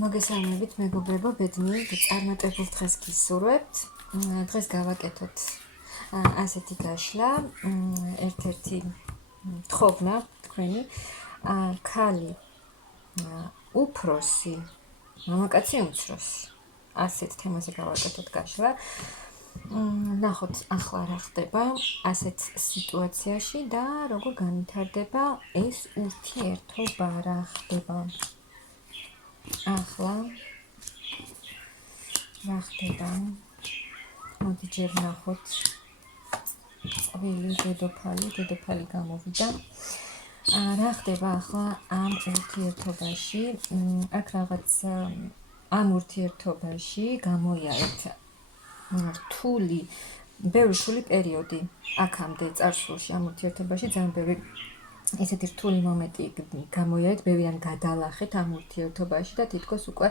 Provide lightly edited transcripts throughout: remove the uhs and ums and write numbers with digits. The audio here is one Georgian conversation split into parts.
მოგესალმებით მეგობრებო, ბედნიერ და წარმატებულ დღეს გისურვებთ. დღეს გავაკეთოთ ასეთი გაშლა, ერთ-ერთი თხოვნა თქვენი, ქალი უფროსი, მამაკაცი უმცროსი. ასეთ თემაზე გავაკეთოთ გაშლა. ნახოთ ახლა რა ხდება ასეთ სიტუაციაში და როგორ განვითარდება ეს ურთიერთობა, რა ხდება. ახლა რა ხდება? მოდი ჯერ ნახოთ წვილი დედოფალი გამოვიდა. რა ხდება ახლა ამ ურთიერთობაში? აქ რაღაც ამ ურთიერთობაში გამოიარეთ რთული, ბევრი რთული პერიოდი აქამდე წარსულში ამ ურთიერთობაში ძალიან ბევრი ესეთი რთული მომენტი გამოიარეთ, ბევრიან გადალახეთ ამ ურთიერთობაში და თითქოს უკვე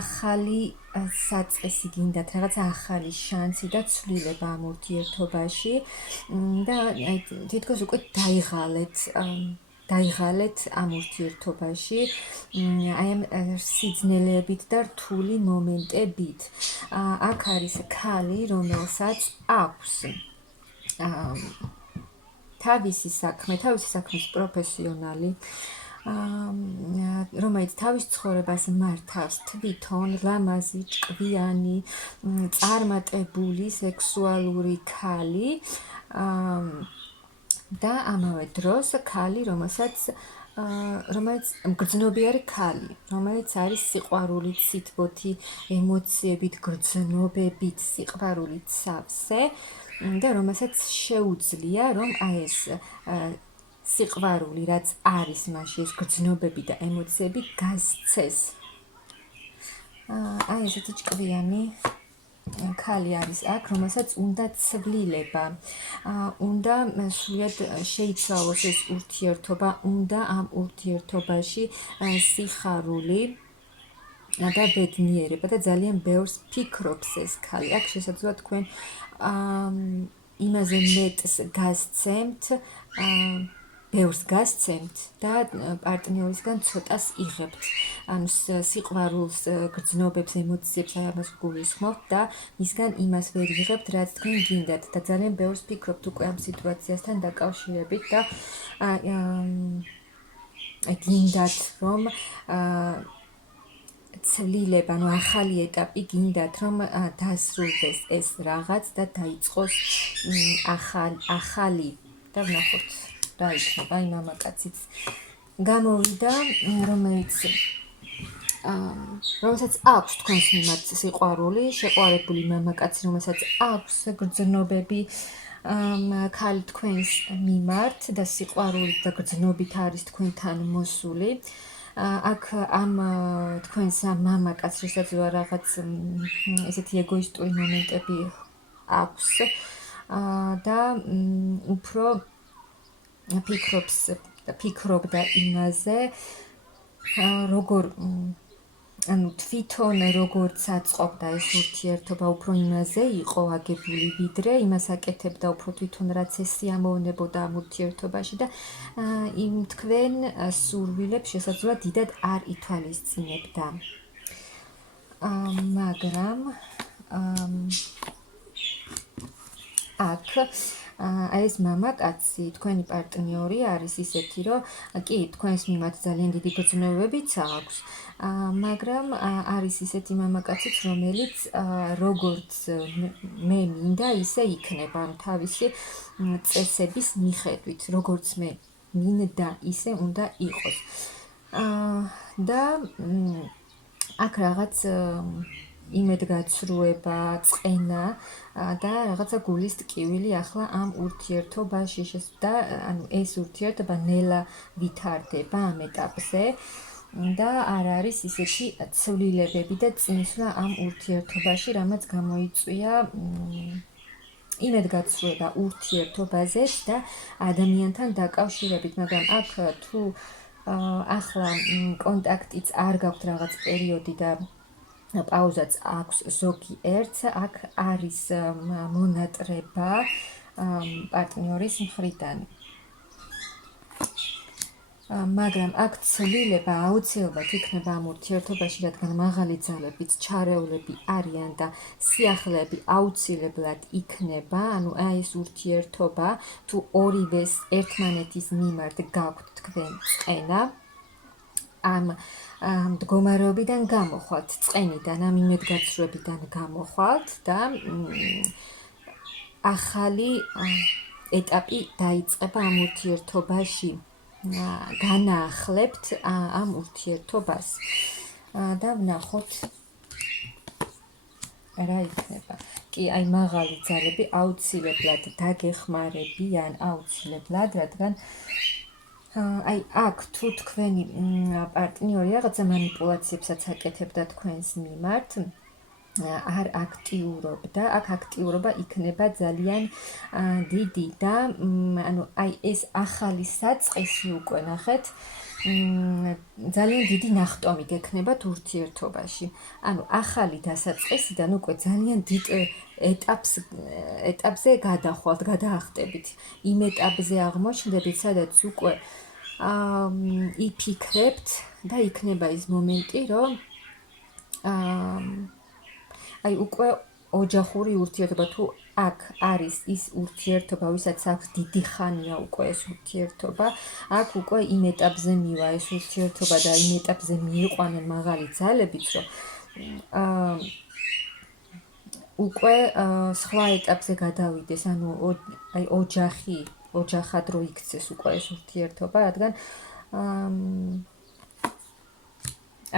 ახალი საწესი გინდათ, რაღაც ახალი შანსი და ცვლილება ამ ურთიერთობაში და თითქოს უკვე დაიღალეთ ამ ურთიერთობაში აი ამ სიძნელეებით და რთული მომენტებით. აქ არის ქალი, რომელსაც აქვს თავისი საქმის პროფესიონალი, რომელიც თავის ცხოვრებას მართავს თვითონ, ლამაზი, ჭკვიანი, წარმატებული სექსუალური ქალი და ამავე დროს ქალი, რომელიც მგრძნობიარე ქალი, რომელიც არის სიყვარულით, სითბოთი, ემოციებით, გრძნობებით, სიყვარულით სავსე და რომელსაც შეუძლია, რომ აი ეს სიყვარული, რაც არის მასში, ეს გრძნობები და ემოციები გასცეს. აი ესეთი ჭკვიანი ქალი არის აქ, რომელსაც უნდა ცვლილება, უნდა სულიად შეიცვალოს ეს ურთიერთობა, უნდა ამ ურთიერთობაში სიხარული და ბედნიერება და ძალიან ბევრს ფიქრობს ეს ქალი. აქ შესაძლოა თქვენ იმაზე მეტს გასცემთ, ბევრს გასცემთ და პარტნიორისგან ცოტას იღებთ. ანუ სიყვარულს, გრძნობებს, ემოციებს ამას გულისხმობთ და მისგან იმას ვერ იღებთ, რაც თქვენ გინდათ და ძალიან ბევრს ფიქრობთ უკვე ამ სიტუაციასთან დაკავშირებით და გინდათ რომ ცვლილება, ანუ ახალი ეტაპი გინდათ რომ დასრულდეს ეს რაღაც და დაიწყოს ახალი და ვნახოთ რა იქნება. აი მამაკაციც გამოვიდა, რომელსაც აქვს თქვენს მიმართ სიყვარული, შეყვარებული მამაკაცი, რომელსაც აქვს გრძნობები ქალი თქვენს მიმართ და სიყვარულით და გრძნობით არის თქვენთან მოსული. აქ ამ თქვენს მამაკაცს შესაძლოა რაღაც ესეთი ეგოისტური მომენტები აქვს და უფრო ფიქრობდა იმაზე, როგორ ანუ თვითონ როგორც აწყობდა ეს ურთიერთობა, უფრო იმაზე იყო აგებული, ვიდრე იმას აკეთებდა უფრო თვითონ, რაც ეს სიამოვნებოდა ამ ურთიერთობაში და იმ თქვენ სურვილებს შესაძლოა დიდად არ ითვალისწინებდა. მაგრამ აქ აი ეს მამაკაცი, თქვენი პარტნიორი არის ისეთი, რომ კი, თქვენს მიმართ ძალიან დიდი გრძნობებიც აქვს, მაგრამ არის ისეთი მამაკაციც, რომელიც როგორც მე მინდა, ისე იქნება, თავისი წესების მიხედვით, როგორც მე მინდა, ისე უნდა იყოს. და აქ რაღაც იმედგაცრუება, წყენა და რაღაცა გულის ტკივილი ახლა ამ ურთიერთობაში და ანუ ეს ურთიერთობა ნელა ვითარდება ამ ეტაპზე და არ არის ისეთი ცვლილებები და წინსვლა ამ ურთიერთობაში, რამაც გამოიწვია იმედგაცრუება ურთიერთობაზეც და ადამიანთან დაკავშირებით, მაგრამ აქ თუ ახლა კონტაქტიც არ გაქვთ რაღაც პერიოდი და პაუზაც აქვს ზოგიერთს, აქ არის მონატრება პარტნიორის მხრიდან. მაგრამ აქ ცვლილება აუცილებლად იქნება ამ ურთიერთობაში, რადგან მაღალი ძალებიც ჩარეულები არიან და სიახლეები აუცილებლად იქნება, ანუ ეს ურთიერთობა, თუ ორივეს ერთმანეთის მიმართ გაქვთ თქვენ წყენა, ამ მდგომარეობიდან გამოხვალთ, წყენიდან, ამ იმედგაცრუებიდან გამოხვალთ და ახალი ეტაპი დაიწყება ამ ურთიერთობაში. განაახლებთ ამ ურთიერთობას და ვნახოთ რა იქნება. კი, აი მაღალი ძალები აუცილებლად დაგეხმარებიან, აუცილებლად, რადგან აი აქ თუ თქვენი პარტნიორი რაღაცა манипуляციებსაც აკეთებდა თქვენს მიმართ, არ აქტიურობდა, აქ აქტიურობა იქნება ძალიან დიდი და ანუ აი ეს ახალი საწყისი უკვე ნახეთ, ძალიან დიდი ნახტომი გექნებათ ურთიერთობაში. ანუ ახალი დასაწყისიდან უკვე ძალიან დიდ ეტაპზე გადახვალთ, გადაახტებით. იმ ეტაპზე აღმოჩნდებით, სადაც უკვე იფიქრებთ და იქნება ის მომენტი, რომ აი უკვე ოჯახური ურთიერთობა თუ აქ არის ის ურთიერთობა, ვისაც აქვს დიდი ხანია უკვე ეს ურთიერთობა, აქ უკვე იმ ეტაპზე მივა ეს ურთიერთობა და იმ ეტაპზე მიიყვანენ მაღალი ძალებიც, რომ უკვე სხვა ეტაპზე გადავიდეს, ანუ აი ოჯახად რო იქცეს უკვე ეს ურთიერთობა, რადგან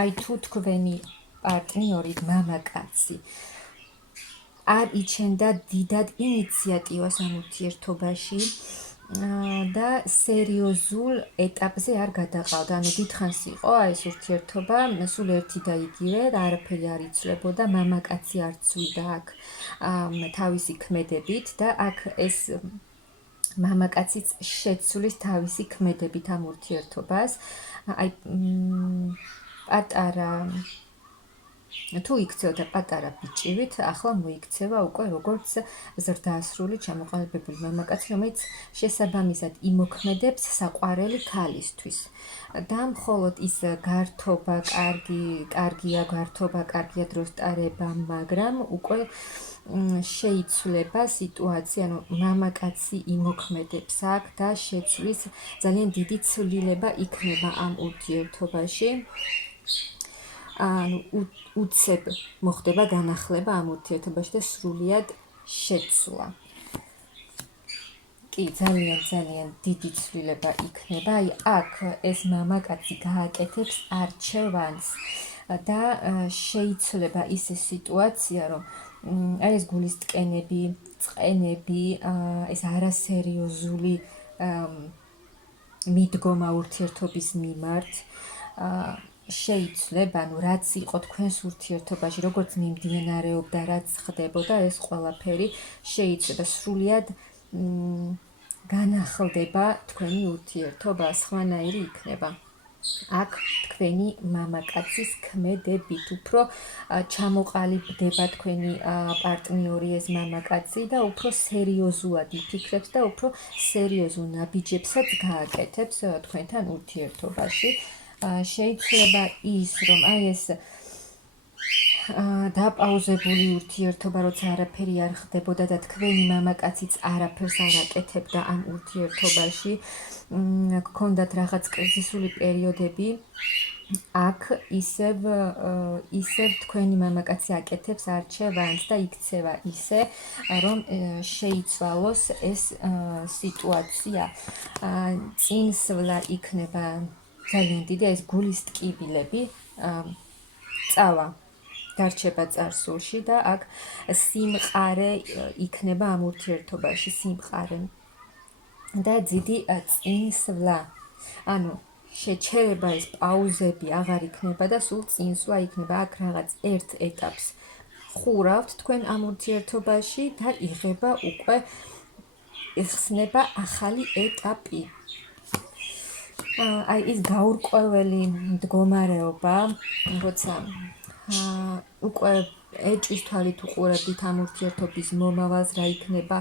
აი თუ თქვენი პარტნიორი მამაკაცი არ იჩენდა დიდად ინიციატივას ამ ურთიერთობაში და სერიოზულ ეტაპზე არ გადაყავდა. ანუ დიდხანს იყო ეს ურთიერთობა, სულ ერთი და იგივე, არაფერი არ იცვლებოდა, მამაკაცი არ ცვიდა აქ თავისი ქმედებით და აქ ეს მამაკაციც შეცვლის თავისი ქმედებით ამ ურთიერთობას. აი პატარა თუ იქცეოდა პატარა ბიჭივით, ახლა მოიქცევა უკვე როგორც ზრდასრული ჩამოყალიბებული მამაკაცი, რომელიც შესაბამისად იმოქმედებს საყვარელი ქალისთვის. და მხოლოდ ის გართობა, კარგია დროს ტარება, მაგრამ უკვე შეიცვლება სიტუაცია, ანუ მამაკაცი იმოქმედებს აქ და შეცვლის ძალიან დიდი ცვლილება იქნება ამ ურთიერთობაში. ანუ უცებ მოხდება განახლება ამ ურთიერთობაში და სრულიად შეცვლა. კი, ძალიან დიდი ცვლილება იქნება. აი აქ ეს მამაკაცი გააკეთებს არჩევანს და შეიცვლება ის სიტუაცია, რომ აი ეს გულისტკენები, წყენები, ეს არასერიოზული მიდგომა ურთიერთობის მიმართ შეიცვლება, ანუ რაც იყო თქვენს ურთიერთობაში, როგორც მიმდინარეობდა, რაც ხდებოდა, ეს ყველაფერი შეიცვლება, სრულიად განახლდება თქვენი ურთიერთობა, სხვანაირი იქნება. აქ თქვენი მამაკაცის ქმედებით უფრო ჩამოყალიბდება თქვენი პარტნიორი ეს მამაკაცი და უფრო სერიოზულად იფიქრებს და უფრო სერიოზულ ნაბიჯებსაც გააკეთებს თქვენთან ურთიერთობაში. შეიძლება ის, რომ აი ეს დაპაუზებული ურთიერთობა, როცა არაფერი არ ხდებოდა და თქვენი მამაკაციც არაფერს არ აკეთებდა ამ ურთიერთობაში, გქონდათ რაღაც კრიზისული პერიოდები, აქ ისევ თქვენი მამაკაცი აკეთებს არჩევანს და იქცევა ისე, რომ შეიცვალოს ეს სიტუაცია. წინსვლა იქნება ძალიან დიდი, ეს გულის ტკივილები წავა დარჩება წარსულში და აქ სიმყარე იქნება ამ ურთიერთობაში, სიმყარე და დიდი წინსვლა. ანუ შეჩერება, ეს პაუზები აღარ იქნება და სულ წინსვლა იქნება. აქ რაღაც ერთ ეტაპს ხურავთ თქვენ ამ ურთიერთობაში და იღება უკვე იხსნება ახალი ეტაპი. აი ის გაურკვეველი მდგომარეობა, როცა უკვე ეჭვის თვალით უყურებდით ამ ურთიერთობის მომავალს, რა იქნება,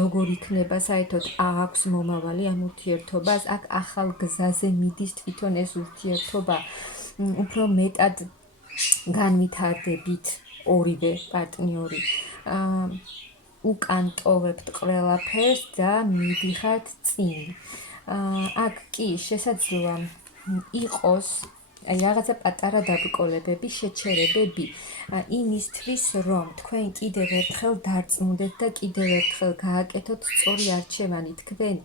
როგორ იქნება, საერთოდ აქვს მომავალი ამ ურთიერთობას, აქ ახალ გზაზე მიდის თვითონ ეს ურთიერთობა, უფრო მეტად განვითარდებით ორივე პარტნიორი. უკან ტოვებთ ყველაფერს და მიდიხართ წინ. აქ კი შესაძლოა იყოს რაღაცა პატარა დაბრკოლებები, შეჩერებები იმისთვის, რომ თქვენ კიდევ ერთხელ დარწმუნდეთ და კიდევ ერთხელ გააკეთოთ სწორი არჩევანი თქვენ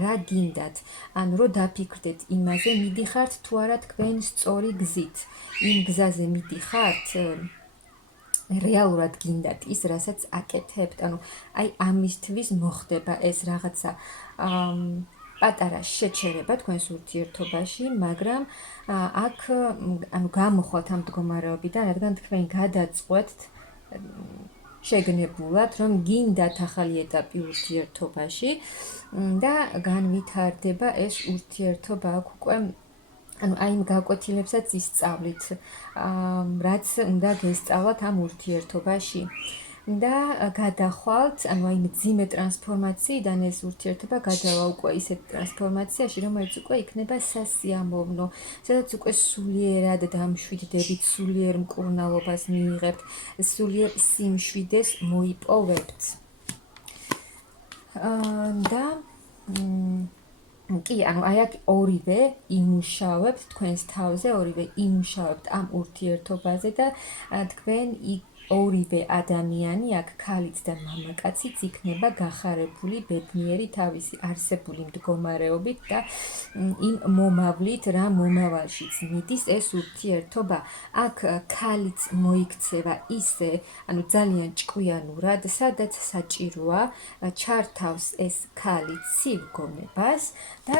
რა გინდათ, ან რომ დაფიქრდეთ იმაზე, მიდიხართ თუ არა თქვენ სწორი გზით. იმ გზაზე მიდიხართ, რეალურად გინდათ ის, რასაც აკეთებთ, ანუ აი ამისთვის მოხდება ეს რაღაცა პატარა შეჩერება თქვენს ურთიერთობაში, მაგრამ აქ ანუ გამოხვალთ ამ მდგომარეობიდან, რადგან თქვენ გადაწყვეტთ შეგნებულად, რომ გინდათ ახალი ეტაპი ურთიერთობაში და განვითარდება ეს ურთიერთობა აქ უკვე ანუ აი იმ გაკვეთილებსაც ისწავლით, რაც უნდა გესწავლათ ამ ურთიერთობაში. და გადახვალთ, ანუ აი მძიმე ტრანსფორმაციიდან ეს ურთიერთობა გადავა უკვე ისეთ ტრანსფორმაციაში, რომელიც უკვე იქნება სასიამოვნო, სადაც უკვე სულიერად დამშვიდდებით, სულიერ მკურნალობას მიიღებთ, სულიერ სიმშვიდეს მოიპოვებთ. და კი, ანუ აი აქ ორივე იმუშავებთ თქვენს თავზე, ორივე იმუშავებთ ამ ურთიერთობაზე და თქვენ ორივე ადამიანი, აქ ქალიც და მამაკაციც იქნება გახარებული ბედნიერი თავისი არსებული მდგომარეობით და იმ მომავლით, რა მომავალშიც მიდის ეს ურთიერთობა. აქ ქალიც მოიქცევა ისე, ანუ ძალიან ჭკვიანურად, სადაც საჭიროა, ჩართავს ეს ქალი ცივ გონებას და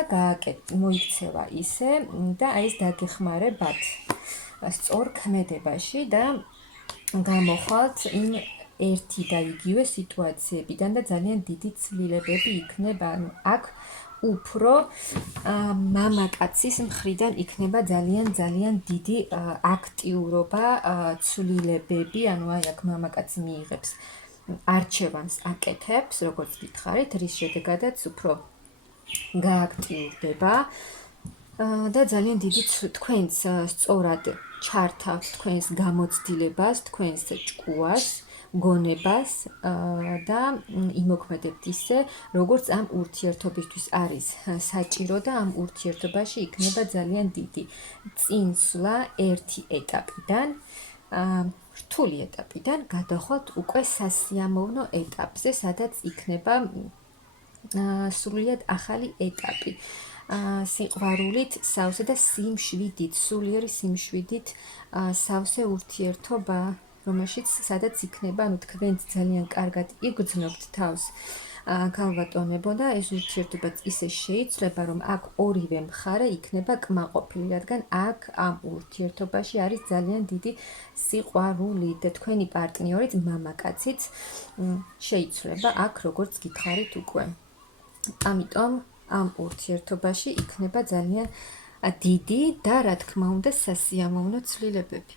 მოიქცევა ისე და აი ეს დაგეხმარებათ სწორ ქმედებაში და გამოხვალთ იმ ერთი და იგივე სიტუაციებიდან და ძალიან დიდი ცვლილებები იქნება. ანუ აქ უფრო მამაკაცის მხრიდან იქნება ძალიან დიდი აქტიურობა, ცვლილებები, ანუ აი აქ მამაკაცი მიიღებს არჩევანს აკეთებს, როგორც გითხარით, რის შედეგადაც უფრო გააქტიურდება და ძალიან დიდი თქვენს სწორად ჩართავთ თქვენს გამოცდილებას, თქვენს ჭკუას, გონებას და იმოქმედებთ ისე, როგორც ამ ურთიერთობისთვის არის საჭირო და ამ ურთიერთობაში იქნება ძალიან დიდი წინსვლა ერთი ეტაპიდან, რთული ეტაპიდან გადახვალთ უკვე სასიამოვნო ეტაპზე, სადაც იქნება სრულიად ახალი ეტაპი. სიყვარულით სავსე და სიმშვიდით, სულიერი სიმშვიდით სავსე ურთიერთობა, რომელშიც სადაც იქნება, ანუ თქვენც ძალიან კარგად იგრძნობთ თავს ქალბატონებო და ეს ურთიერთობაც ისე შეიცვლება, რომ აქ ორივე მხარე იქნება კმაყოფილი, რადგან აქ ამ ურთიერთობაში არის ძალიან დიდი სიყვარული და თქვენი პარტნიორიც, მამაკაციც შეიცვლება აქ, როგორც გითხარით უკვე. ამიტომ ამ ურთიერთობაში იქნება ძალიან დიდი და რა თქმა უნდა სასიამოვნო ცვლილებები.